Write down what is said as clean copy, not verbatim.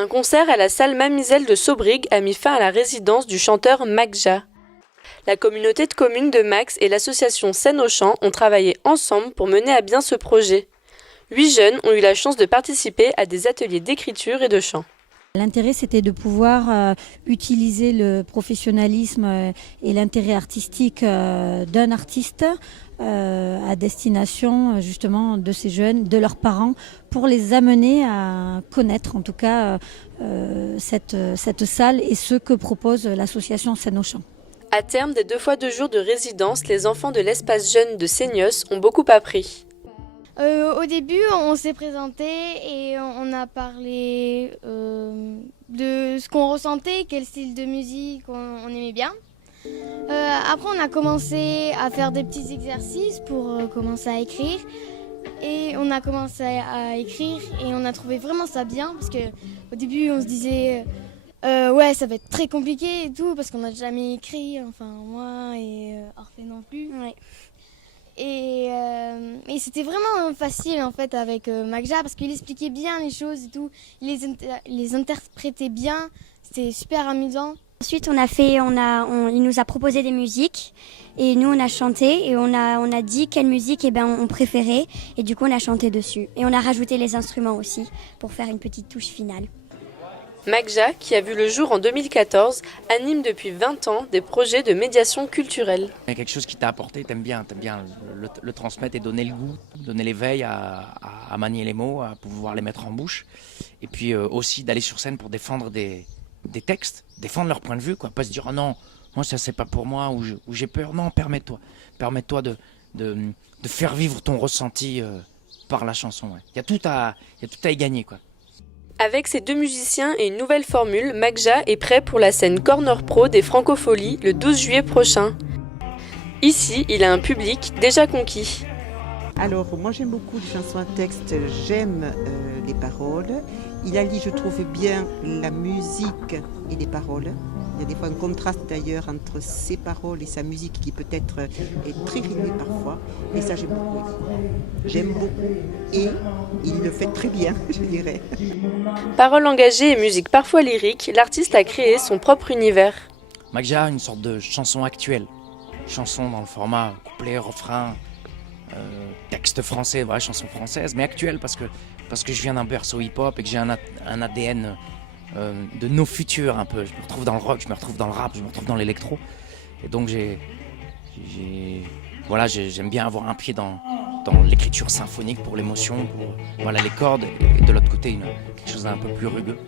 Un concert à la salle Mamiselle de Sobrig a mis fin à la résidence du chanteur Magja. La communauté de communes de Max et l'association Scène au Chant ont travaillé ensemble pour mener à bien ce projet. 8 jeunes ont eu la chance de participer à des ateliers d'écriture et de chant. L'intérêt, c'était de pouvoir utiliser le professionnalisme et l'intérêt artistique d'un artiste à destination justement de ces jeunes, de leurs parents, pour les amener à connaître en tout cas cette salle et ce que propose l'association Scène au Chant. À terme des 2 fois 2 jours de résidence, les enfants de l'espace jeune de Seignos ont beaucoup appris. Au début, on s'est présenté et on a parlé de ce qu'on ressentait, quel style de musique on aimait bien. Après, on a commencé à faire des petits exercices pour commencer à écrire. Et on a commencé à écrire et on a trouvé vraiment ça bien parce qu'au début, on se disait ouais, ça va être très compliqué et tout parce qu'on n'a jamais écrit, enfin moi et Orphée non plus. Ouais. Et c'était vraiment facile en fait avec Magja parce qu'il expliquait bien les choses et tout, il les interprétait bien, c'était super amusant. Ensuite, il nous a proposé des musiques et nous on a chanté et on a dit quelle musique on préférait et du coup on a chanté dessus et on a rajouté les instruments aussi pour faire une petite touche finale. Magja, qui a vu le jour en 2014, anime depuis 20 ans des projets de médiation culturelle. Il y a quelque chose qui t'a apporté, t'aimes bien le transmettre et donner le goût, donner l'éveil à manier les mots, à pouvoir les mettre en bouche. Et puis aussi d'aller sur scène pour défendre des textes, défendre leur point de vue, quoi. Pas se dire oh non, moi ça c'est pas pour moi, ou j'ai peur. Non, permets-toi de faire vivre ton ressenti par la chanson. Ouais. Il y a tout à y gagner, quoi. Avec ses 2 musiciens et une nouvelle formule, Magja est prêt pour la scène Corner Pro des Francopholies le 12 juillet prochain. Ici, il a un public déjà conquis. Alors, moi j'aime beaucoup les chansons à texte, j'aime les paroles. Il allie, je trouve, bien la musique et les paroles. Il y a des fois un contraste d'ailleurs entre ses paroles et sa musique qui peut-être est très rythmée parfois. Et ça, j'aime beaucoup. J'aime beaucoup. Et il le fait très bien, je dirais. Paroles engagées et musique parfois lyrique, l'artiste a créé son propre univers. Magja, une sorte de chanson actuelle. Chanson dans le format couplet, refrain, texte français, voilà, chanson française, mais actuelle parce que je viens d'un berceau hip-hop et que j'ai un ADN de nos futurs un peu. Je me retrouve dans le rock, je me retrouve dans le rap, je me retrouve dans l'électro. Et donc j'aime bien avoir un pied dans l'écriture symphonique pour l'émotion, pour les cordes, et de l'autre côté quelque chose d'un peu plus rugueux.